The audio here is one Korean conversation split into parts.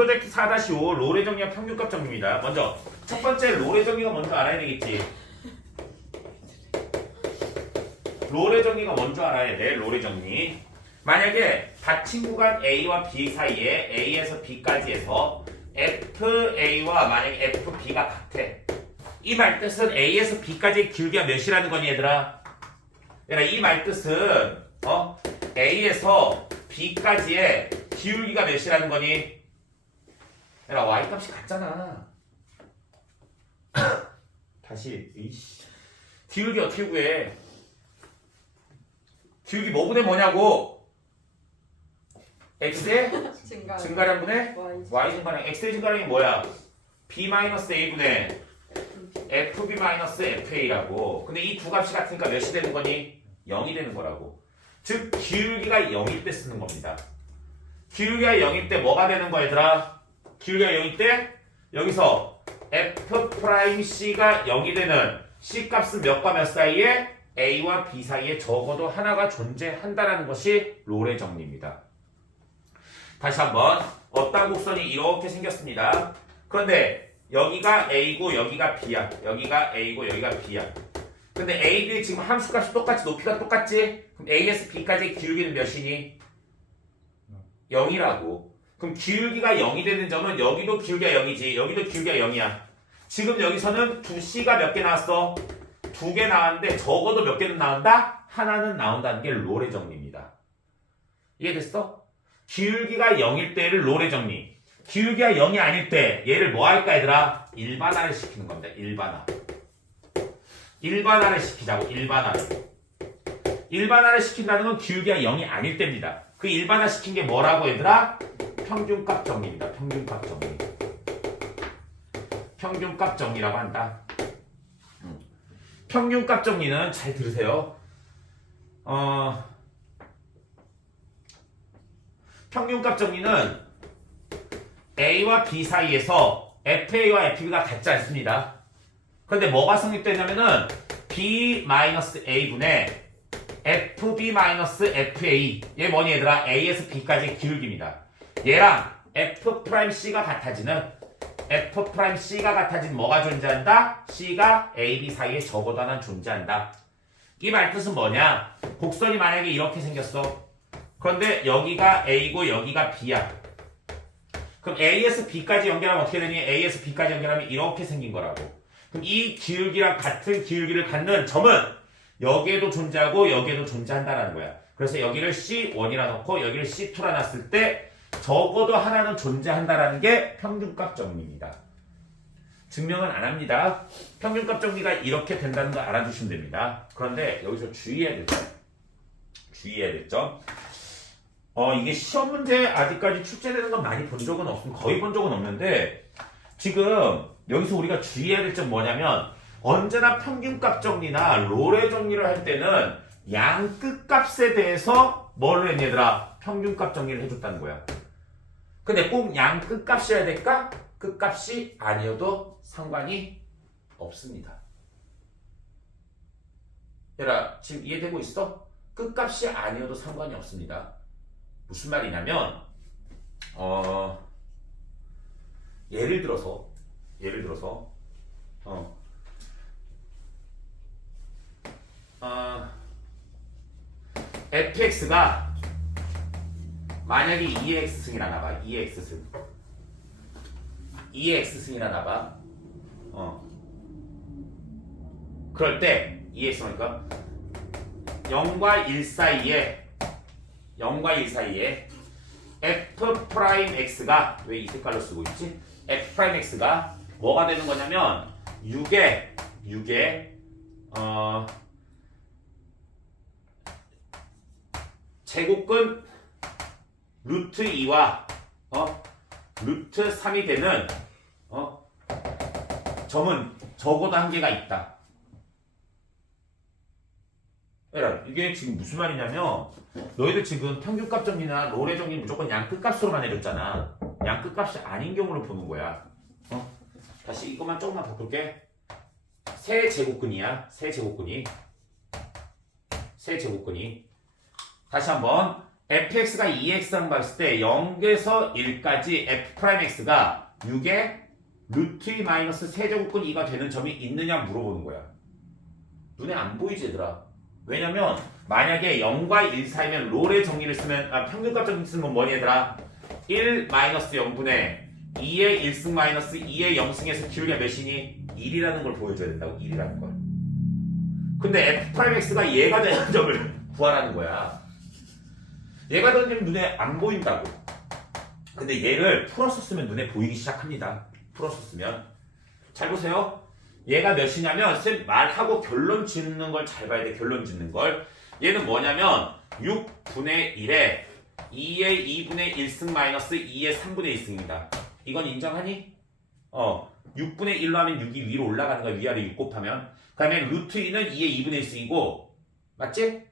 프로젝트 4-5 롤의 정리와 평균값 정리입니다. 먼저 첫 번째 롤의 정리가 먼저 알아야 되겠지. 롤의 정리가 먼저 알아야 돼. 롤의 정리. 만약에 닫힌 구간 A와 B 사이에 A에서 B까지 해서 FA와 만약에 FB가 같아. 이 말뜻은 A에서 B까지의 기울기가 몇이라는 거니 얘들아? 얘들아 이 말뜻은 A에서 B까지의 기울기가 몇이라는 거니? 얘들아 Y값이 같잖아. 다시 이씨. 기울기 어떻게 구해? 기울기 뭐분의 뭐냐고? X의 증가량분의 Y 증가량. X의 증가량이 뭐야? B-A분의 FB-FA라고. 근데 이 두 값이 같으니까 몇이 되는 거니? 0이 되는 거라고. 즉 기울기가 0일 때 쓰는 겁니다. 기울기가 0일 때 뭐가 되는 거야 얘들아? 기울기가 0일 때 여기서 F'C가 0이 되는 C값은 몇과 몇 사이에? A와 B 사이에 적어도 하나가 존재한다는 것이 롤의 정리입니다. 다시 한번 어떤 곡선이 이렇게 생겼습니다. 그런데 여기가 A고 여기가 B야. 여기가 A고 여기가 B야. 근데 A, B 지금 함수값이 똑같지? 높이가 똑같지? 그럼 A에서 B까지의 기울기는 몇이니? 0이라고. 그럼 기울기가 0이 되는 점은 여기도 기울기가 0이지. 여기도 기울기가 0이야. 지금 여기서는 2C가 몇 개 나왔어? 2개 나왔는데 적어도 몇 개는 나온다? 하나는 나온다는 게 롤의 정리입니다. 이해됐어? 기울기가 0일 때를 롤의 정리. 기울기가 0이 아닐 때 얘를 뭐 할까 얘들아? 일반화를 시키는 겁니다. 일반화. 일반화를 시키자고. 일반화를 시킨다는 건 기울기가 0이 아닐 때입니다. 그 일반화 시킨 게 뭐라고 얘들아? 평균값 정리입니다. 평균값 정리. 평균값 정리라고 한다. 평균값 정리는 잘 들으세요. 평균값 정리는 A와 B 사이에서 FA와 FB가 같지 않습니다. 그런데 뭐가 성립되냐면은 B-A분의 FB-FA. 얘 뭐니 얘들아? A에서 B까지의 기울기입니다. 얘랑 F'C가 같아지는 F'C가 같아진 뭐가 존재한다? C가 A, B 사이에 적어도 하나 존재한다. 이 말뜻은 뭐냐? 곡선이 만약에 이렇게 생겼어. 그런데 여기가 A고 여기가 B야. 그럼 A에서 B까지 연결하면 어떻게 되니? A에서 B까지 연결하면 이렇게 생긴 거라고. 그럼 이 기울기랑 같은 기울기를 갖는 점은 여기에도 존재하고 여기에도 존재한다라는 거야. 그래서 여기를 C1이라 놓고 여기를 C2라 놨을 때 적어도 하나는 존재한다라는 게 평균값 정리입니다. 증명은 안 합니다. 평균값 정리가 이렇게 된다는 거 알아두시면 됩니다. 그런데 여기서 주의해야 될 점. 이게 시험 문제 아직까지 출제되는 건 많이 본 적은 없으면 거의 본 적은 없는데 지금 여기서 우리가 주의해야 될 점 뭐냐면 언제나 평균값 정리나 롤의 정리를 할 때는 양 끝값에 대해서 뭐를 했니 얘들아? 평균값 정리를 해줬다는 거야. 근데 꼭 양 끝값이어야 될까? 끝값이 아니어도 상관이 없습니다. 얘들아 지금 이해되고 있어? 끝값이 아니어도 상관이 없습니다. 무슨 말이냐면 예를 들어서 fx가 만약에 2x승이라나 봐. 2x승이라나 봐. 그럴 때 2x니까 0과 1 사이에 f'x가 왜 이 색깔로 쓰고 있지? f'x가 뭐가 되는 거냐면 6에 제곱근 루트 2와 루트 3이 되는 점은 적어도 한 개가 있다. 이게 지금 무슨 말이냐면 너희들 지금 평균값 정리나 롤의 정리 무조건 양 끝값으로만 해줬잖아. 양 끝값이 아닌 경우를 보는 거야. 다시 이것만 조금만 바꿀게. 세제곱근이 다시 한번 fx가 2x라고 봤을 때 0에서 1까지 f'x가 6의 루트 2 마이너스 세제곱근 2가 되는 점이 있느냐 물어보는 거야. 눈에 안 보이지 얘들아. 왜냐면 만약에 0과 1 사이면 롤의 정리를 쓰면 평균값 정리 쓰면 뭐니 얘들아? 1 마이너스 0분의 2의 1승 마이너스 2의 0승에서 기울기가 몇이니? 1이라는 걸 보여줘야 된다고. 1이라는 걸. 근데 f'x가 얘가 되는 점을 구하라는 거야. 얘가 되는 점이 눈에 안 보인다고. 근데 얘를 풀어서 쓰면 눈에 보이기 시작합니다. 풀어서 쓰면. 잘 보세요. 얘가 몇이냐면 쌤 말하고 결론 짓는 걸 잘 봐야 돼. 결론 짓는 걸. 얘는 뭐냐면 6분의 1에 2의 2분의 1승 마이너스 2의 3분의 1승입니다. 이건 인정하니? 6분의 1로 하면 6이 위로 올라가는 거야. 위아래 6 곱하면. 그 다음에 루트 2는 2의 2분의 1승이고 맞지?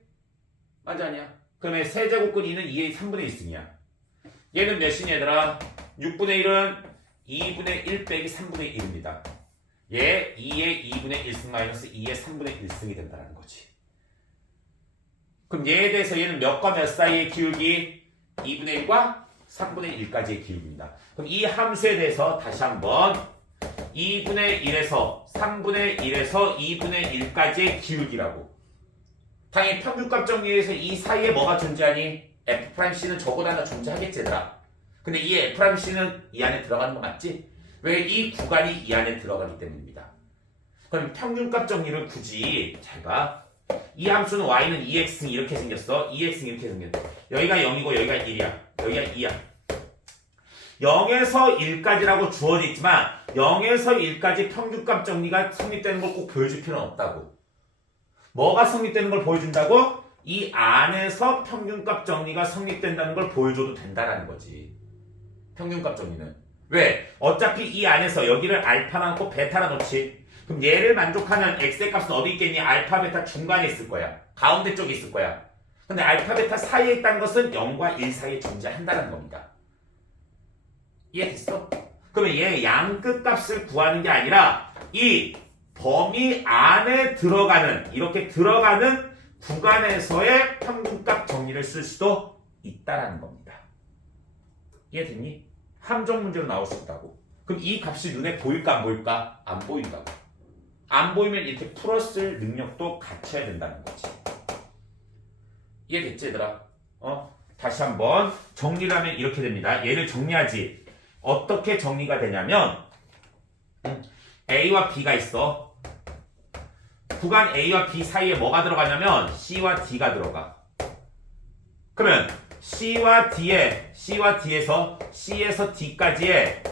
맞아 아니야? 그러면 세제곱근 2는 2의 3분의 1승이야. 얘는 몇이니 얘들아? 6분의 1은 2분의 1 빼기 3분의 1입니다. 얘 2의 2분의 1승 마이너스 2의 3분의 1승이 된다는 거지. 그럼 얘에 대해서 얘는 몇과 몇 사이의 기울기? 2분의 1과 3분의 1까지의 기울기입니다. 그럼 이 함수에 대해서 다시 한번 2분의 1에서 3분의 1에서 2분의 1까지의 기울기라고. 당연히 평균값 정리에서 이 사이에 뭐가 존재하니? F'C는 적어도 하나 존재하겠지 얘들아. 근데 이 F'C는 이 안에 들어가는 거 맞지? 왜? 이 구간이 이 안에 들어가기 때문입니다. 그럼 평균값 정리를 굳이 잘 봐. 이 함수는 y는 2x 이렇게 생겼어. 2x 이렇게 생겼어. 여기가 0이고 여기가 1이야. 여기가 2야. 0에서 1까지라고 주어져 있지만 0에서 1까지 평균값 정리가 성립되는 걸 꼭 보여줄 필요는 없다고. 뭐가 성립되는 걸 보여준다고? 이 안에서 평균값 정리가 성립된다는 걸 보여줘도 된다라는 거지. 평균값 정리는. 왜? 어차피 이 안에서 여기를 알파라 놓고 베타라 놓지. 그럼 얘를 만족하는 x의 값은 어디 있겠니? 알파, 베타 중간에 있을 거야. 가운데 쪽에 있을 거야. 근데 알파, 베타 사이에 있다는 것은 0과 1 사이에 존재한다는 겁니다. 이해됐어? 그러면 얘 양끝 값을 구하는 게 아니라 이 범위 안에 들어가는, 이렇게 들어가는 구간에서의 평균값 정리를 쓸 수도 있다라는 겁니다. 이해됐니? 함정 문제로 나올 수 있다고. 그럼 이 값이 눈에 보일까 안 보일까? 안 보인다고. 안 보이면 이렇게 풀었을 능력도 갖춰야 된다는 거지. 이해됐지 얘들아? 다시 한번 정리를 하면 이렇게 됩니다. 얘를 정리하지. 어떻게 정리가 되냐면 A와 B가 있어. 구간 A와 B 사이에 뭐가 들어가냐면 C와 D가 들어가. 그러면 C와 D에서 C에서 D까지의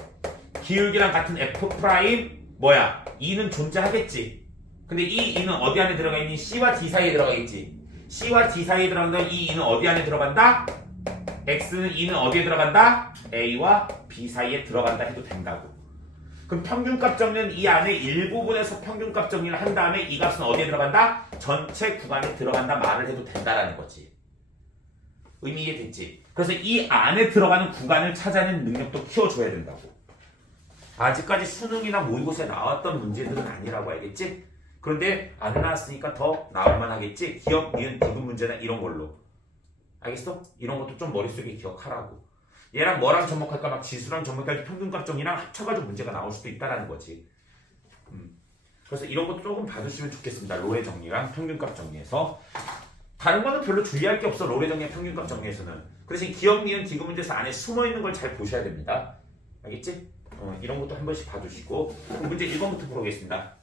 기울기랑 같은 F 프라임 뭐야? 2는 존재하겠지. 근데 이 2는 어디 안에 들어가 있니? C와 D 사이에 들어가겠지. C와 D 사이에 들어간다면 이 2는 어디 안에 들어간다? X는 2는 어디에 들어간다? A와 B 사이에 들어간다 해도 된다고. 그럼 평균값 정리는 이 안에 일부분에서 평균값 정리를 한 다음에 이 값은 어디에 들어간다? 전체 구간에 들어간다 말을 해도 된다라는 거지. 의미 이해됐지? 그래서 이 안에 들어가는 구간을 찾아내는 능력도 키워줘야 된다고. 아직까지 수능이나 모의고사에 나왔던 문제들은 아니라고 알겠지? 그런데 안 나왔으니까 더 나올만 하겠지? 기억, 니은, 디귿 문제나 이런 걸로. 알겠어? 이런 것도 좀 머릿속에 기억하라고. 얘랑 뭐랑 접목할까? 막 지수랑 접목할까? 평균값 정리랑 합쳐가지고 문제가 나올 수도 있다라는 거지. 그래서 이런 것도 조금 봐주시면 좋겠습니다. 롤의 정리랑 평균값 정리에서. 다른 거는 별로 주의할 게 없어. 롤의 정리와 평균값 정리에서는. 그래서 이 기억, 니은, 디귿 문제에서 안에 숨어있는 걸 잘 보셔야 됩니다. 알겠지? 이런 것도 한 번씩 봐주시고. 문제 1번부터 보겠습니다.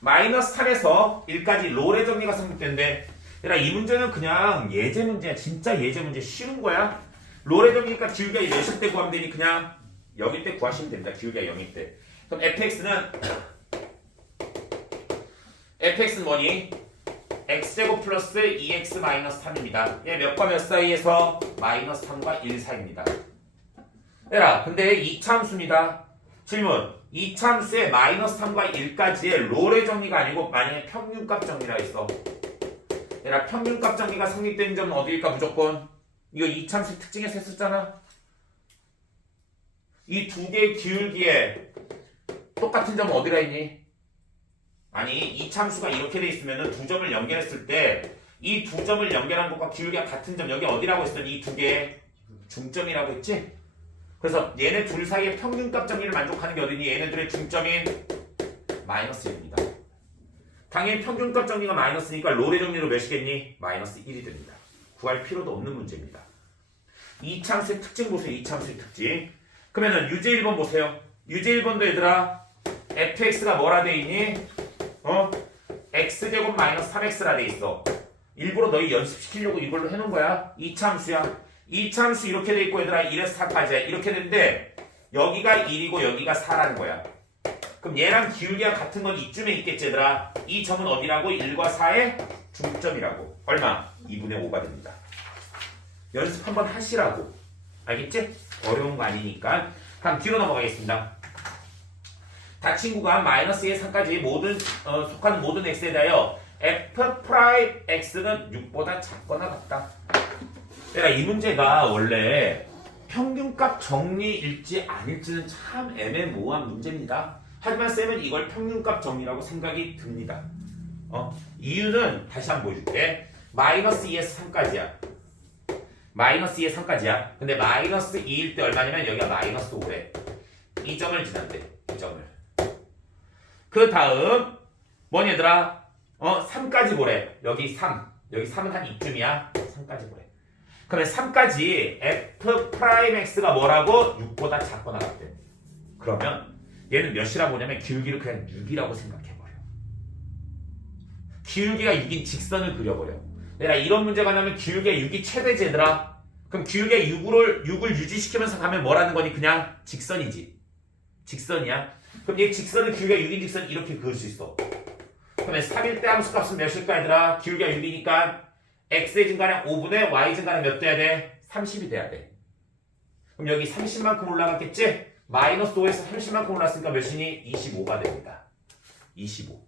마이너스 8에서 1까지 롤의 정리가 성립되는데 얘들아 이 문제는 그냥 예제 문제야. 진짜 예제 문제 쉬운 거야. 롤의 정리니까 기울기가 몇일 때 구하면 되니 그냥 0일 때 구하시면 됩니다. 기울기가 0일 때. 그럼 fx는 뭐니? x제곱 플러스 2x 마이너스 3입니다. 얘 몇과 몇 사이에서? 마이너스 3과 1 사이입니다. 얘들아 근데 이차함수입니다. 질문. 이차함수에 마이너스 3과 1까지의 롤의 정리가 아니고 만약에 평균값 정리라 했어. 얘들아 평균값 정리가 성립된 점은 어디일까 무조건? 이거 이차함수 특징에서 했었잖아. 이 두 개의 기울기에 똑같은 점은 어디라 있니? 아니 이차함수가 이렇게 돼 있으면 두 점을 연결했을 때 이 두 점을 연결한 것과 기울기가 같은 점 여기 어디라고 했더니 이 두 개의 중점이라고 했지? 그래서 얘네 둘 사이의 평균값 정리를 만족하는 게 어디니? 얘네들의 중점인 마이너스 1입니다. 당연히 평균값 정리가 마이너스니까 롤의 정리로 몇이겠니? 마이너스 1이 됩니다. 구할 필요도 없는 문제입니다. 이차함수의 특징 보세요. 이차함수의 특징. 그러면은 유제 1번 보세요. 유제 1번도 얘들아 fx가 뭐라 돼 있니? x제곱 마이너스 3x라 돼 있어. 일부러 너희 연습시키려고 이걸로 해놓은 거야. 이차함수야. 이차함수 이렇게 돼 있고 얘들아 1에서 4까지야. 이렇게 되는데 여기가 1이고 여기가 4라는 거야. 그럼 얘랑 기울기가 같은 건 이쯤에 있겠지 얘들아. 이 점은 어디라고? 1과 4의 중점이라고. 얼마? 2분의 5가 됩니다. 연습 한번 하시라고. 알겠지? 어려운 거 아니니까. 그럼 뒤로 넘어가겠습니다. 다친구가 마이너스 1, 3까지 모든 속하는 모든 x에 대하여 f 프라임 x는 6보다 작거나 같다. 내가 이 문제가 원래 평균값 정리일지 아닐지는 참 애매모호한 문제입니다. 하지만 쌤은 이걸 평균값 정리라고 생각이 듭니다. 이유는 다시 한번 보여줄게. 마이너스 2에서 3까지야. 마이너스 2에서 3까지야. 근데 마이너스 2일 때 얼마냐면 여기가 마이너스 5래. 이 점을 지난대. 이 점을. 그 다음 뭐니 얘들아? 3까지 보래. 여기 3. 여기 3은 한 이쯤이야. 3까지 보래. 그러면 3까지 f 프라임 x가 뭐라고? 6보다 작거나 같대. 그러면 얘는 몇이라고 보냐면 기울기를 그냥 6이라고 생각해버려. 기울기가 6인 직선을 그려버려. 내가 이런 문제가 나면 기울기가 6이 최대지 얘들아. 그럼 기울기가 6을 유지시키면서 가면 뭐라는 거니? 그냥 직선이지. 직선이야. 그럼 얘 직선은 기울기가 6인 직선 이렇게 그을 수 있어. 그러면 3일 때 함수값은 몇일까 얘들아? 기울기가 6이니까 x의 증가량 5분의 y 증가량 몇 돼야 돼? 30이 돼야 돼. 그럼 여기 30만큼 올라갔겠지? 마이너스 5에서 30만큼 올랐으니까 몇이니? 25가 됩니다. 25.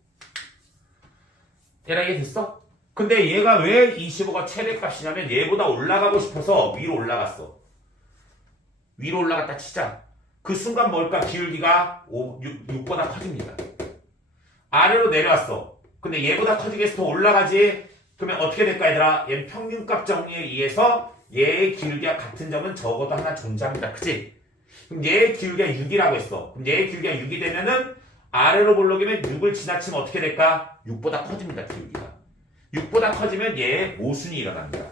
얘랑 이해 됐어? 근데 얘가 왜 25가 최대값이냐면 얘보다 올라가고 싶어서 위로 올라갔어. 위로 올라갔다 치자. 그 순간 뭘까? 기울기가 6보다 커집니다. 아래로 내려왔어. 근데 얘보다 커지게 해서 더 올라가지? 그러면 어떻게 될까 얘들아? 얘는 평균값 정리에 의해서 얘의 기울기가 같은 점은 적어도 하나 존재합니다. 그치? 그럼 얘의 기울기가 6이라고 했어. 그럼 얘의 기울기가 6이 되면은 아래로 볼록이면 6을 지나치면 어떻게 될까? 6보다 커집니다. 기울기가. 6보다 커지면 얘의 모순이 일어납니다.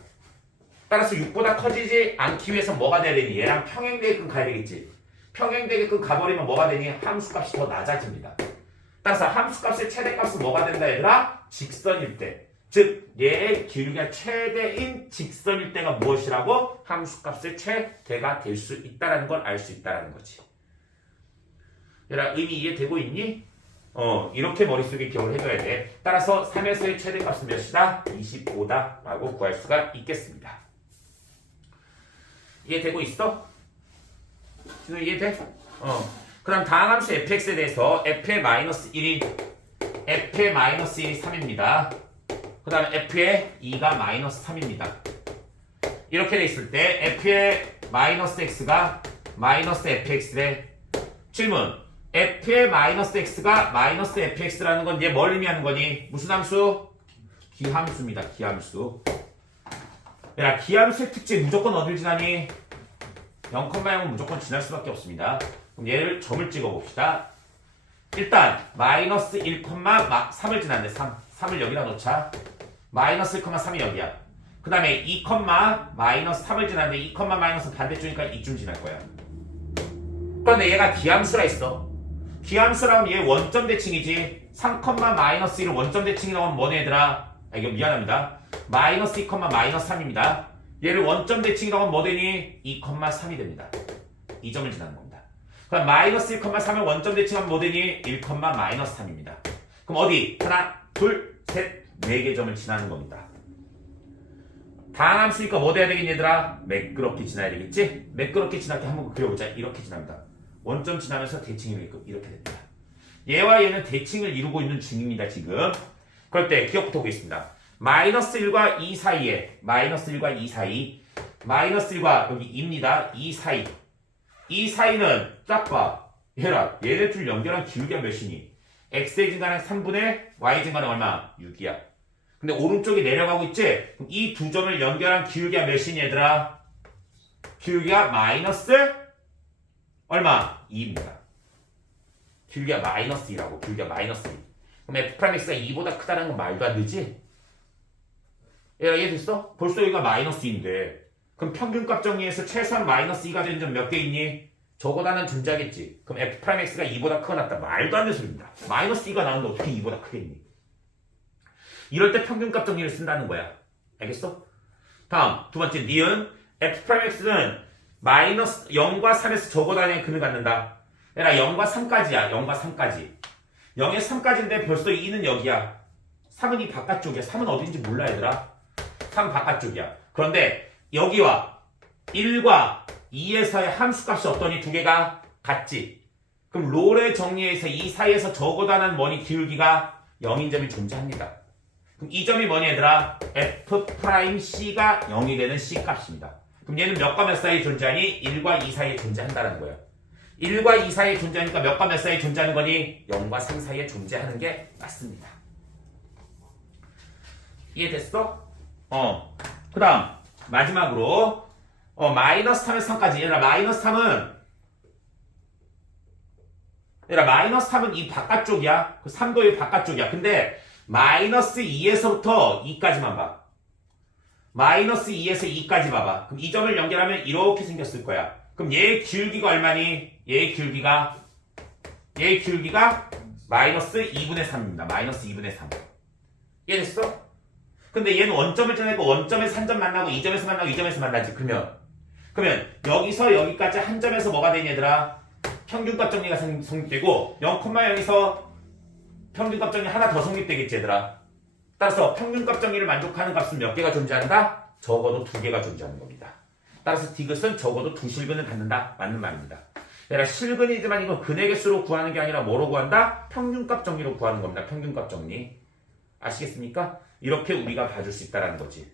따라서 6보다 커지지 않기 위해서 뭐가 돼야 되니? 얘랑 평행되게끔 가야 되겠지. 평행되게끔 가버리면 뭐가 되니? 함수값이 더 낮아집니다. 따라서 함수값의 최대값은 뭐가 된다 얘들아? 직선일 때. 즉 얘의 기울기가 최대인 직선일 때가 무엇이라고? 함수값의 최대가 될 수 있다는 걸 알 수 있다는 거지. 얘들아 의미 이해되고 있니? 이렇게 머릿속에 기억을 해둬야 돼. 따라서 3에서의 최대값은 몇이다? 25다 라고 구할 수가 있겠습니다. 이해되고 있어? 지금 이해돼? 그 다음 다음 함수 fx에 대해서 f의 마이너스 1이 3입니다. 그 다음 f의 2가 마이너스 3입니다. 이렇게 돼 있을 때 f의 마이너스 x가 마이너스 fx래. 질문. f의 마이너스 x가 마이너스 fx라는 건 얘 뭘 의미하는 거니? 무슨 함수? 기함수입니다. 기함수. 야, 기함수의 특징 무조건 어딜 지나니? 0,0은 무조건 지날 수밖에 없습니다. 그럼 얘를 점을 찍어 봅시다. 일단 마이너스 1,3을 지났네. 3을 여기다 놓자. 마이너스 1,3이 여기야. 그 다음에 2, 마이너스 3을 지났는데 2, 마이너스 반대쪽이니까 이쯤 지날 거야. 그런데 얘가 기함수라 했어. 기함수라면 얘 원점 대칭이지. 3, 마이너스 1을 원점 대칭이라고 하면 뭐네 얘들아? 이거 미안합니다. 마이너스 2, 마이너스 3입니다. 얘를 원점 대칭이라고 하면 뭐 되니? 2,3이 됩니다. 이 점을 지나는 겁니다. 그럼 마이너스 1,3을 원점 대칭하면 뭐 되니? 1, 마이너스 3입니다. 그럼 어디? 하나, 둘, 셋, 4개 점을 지나는 겁니다. 다항함수니까 뭐 돼야 되겠니 얘들아? 매끄럽게 지나야 되겠지? 매끄럽게 지나게 한번 그려보자. 이렇게 지납니다. 원점 지나면서 대칭이 이렇게 됩니다. 얘와 얘는 대칭을 이루고 있는 중입니다. 지금. 그럴 때 기억부터 보겠습니다. 마이너스 1과 2 사이에 마이너스 1과 2 사이 마이너스 1과 여기 2입니다. 2 사이 이 사이는 딱 봐. 얘네 둘 연결한 기울기가 몇이니? x의 증가량 3분의 y 증가량 얼마? 6이야. 근데 오른쪽이 내려가고 있지? 그럼 이 두 점을 연결한 기울기가 몇이니 얘들아? 기울기가 마이너스 얼마? 2입니다. 기울기가 마이너스 2라고. 기울기가 마이너스 2. 그럼 F'X가 2보다 크다는 건 말도 안 되지? 얘가 이해됐어? 벌써 여기가 마이너스 2인데 그럼 평균값 정리해서 최소한 마이너스 2가 되는 점 몇 개 있니? 저거다는 존재하겠지. 그럼 F'X가 2보다 크거나 같다. 말도 안 되는 소리입니다. 마이너스 2가 나오는데 어떻게 2보다 크겠니? 이럴 때 평균값 정리를 쓴다는 거야. 알겠어? 다음 두 번째 니은 F'X는 마이너스 0과 3에서 저거다는 근을 갖는다. 얘라 0과 3까지야. 0과 3까지. 0에 3까지인데 벌써 2는 여기야. 3은 이 바깥쪽이야. 3은 어딘지 몰라 얘들아. 3은 바깥쪽이야. 그런데 여기와 1과 2에서의 함수값이 어떠니? 두 개가 같지. 그럼 롤의 정리에서 이 사이에서 저거다는 뭐니? 기울기가 0인 점이 존재합니다. 그럼 이 점이 뭐니 얘들아? F'C가 0이 되는 C값입니다. 그럼 얘는 몇과 몇 사이에 존재하니? 1과 2 사이에 존재한다는 거야. 1과 2 사이에 존재하니까 몇과 몇 사이에 존재하는 거니? 0과 3 사이에 존재하는 게 맞습니다. 이해됐어? 그 다음 마지막으로 마이너스 3에서 3까지. 얘들아 마이너스 3은 이 바깥쪽이야. 그 3도 이 바깥쪽이야. 근데 마이너스 2에서부터 2까지만 봐. 마이너스 2에서 2까지 봐봐. 그럼 이 점을 연결하면 이렇게 생겼을 거야. 그럼 얘의 기울기가 얼마니? 얘의 기울기가 마이너스 2분의 3입니다. 마이너스 2분의 3. 이해됐어? 근데 얘는 원점을 정하고 원점에서 한 점 만나고 2점에서 만나고 2점에서 만나지. 그러면 여기서 여기까지 한 점에서 뭐가 되니 얘들아? 평균값 정리가 성립되고 0,0에서 평균값 정리 하나 더 성립되겠지 얘들아. 따라서 평균값 정리를 만족하는 값은 몇 개가 존재한다? 적어도 2개가 존재하는 겁니다. 따라서 디귿은 적어도 2실근을 갖는다. 맞는 말입니다. 얘들아 실근이지만 이건 근의 개수로 구하는 게 아니라 뭐로 구한다? 평균값 정리로 구하는 겁니다. 평균값 정리. 아시겠습니까? 이렇게 우리가 봐줄 수 있다는 거지.